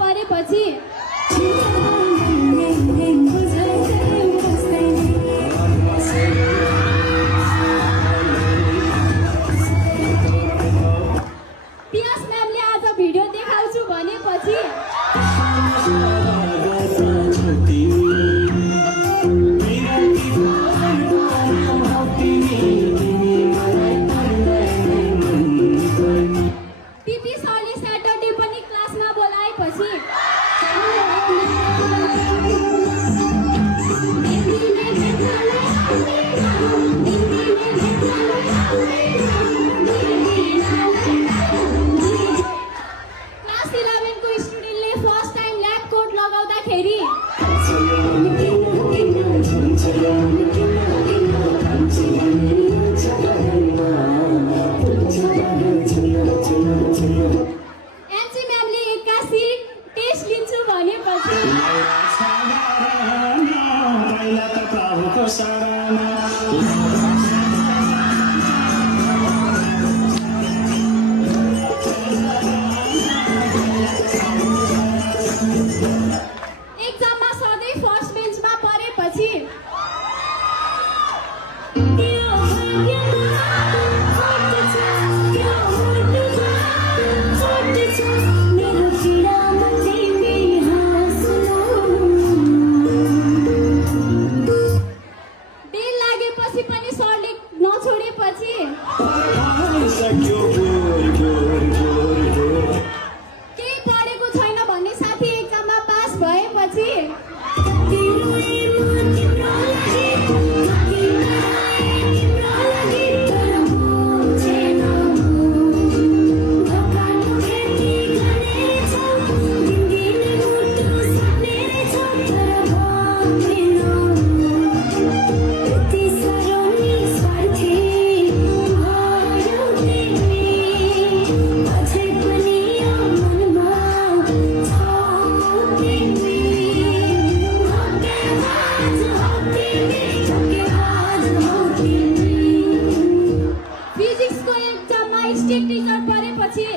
परेपछि पियास म्यामले आज भिडियो देखाउँछु भनेपछि पिपी सरले स्याटरडे पनि क्लासमा बोलाएपछि क्लास 11 को स्टुडेन्टले फर्स्ट टाइम ल्याब कोट लगाउँदाखेरि एनसी म्यामले एक्कासी टेस्ट लिन्छु भनेपछि एक्जाममा सधैँ फर्स्ट बेन्चमा परेपछि बेल लागेपछि पनि सरले नछोडेपछि केही पढेको छैन भन्ने साथी एक्जाममा पास भएपछि फिजिक्सको एक्जाममा स्टेट टिचर परेपछि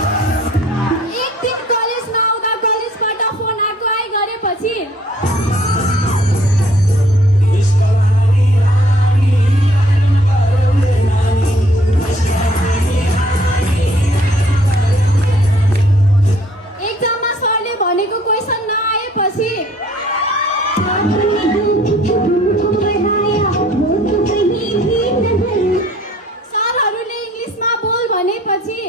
एक दिन कलेज नआउँदा कलेजबाट फोन आएको आइ गरेपछि एक्जाममा सरले भनेको क्वेसन नआएपछि सरहरूले इङ्ग्लिसमा बोल भनेपछि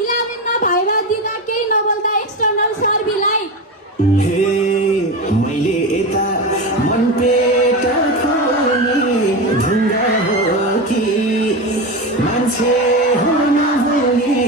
इलेभेनमा भाइभा दिँदा केही नबोल्दा एक्सटर्नल सर्भिलाई मैले यता मन पेट खोल्ने ढुङ्गा हो कि मान्छे हो नभने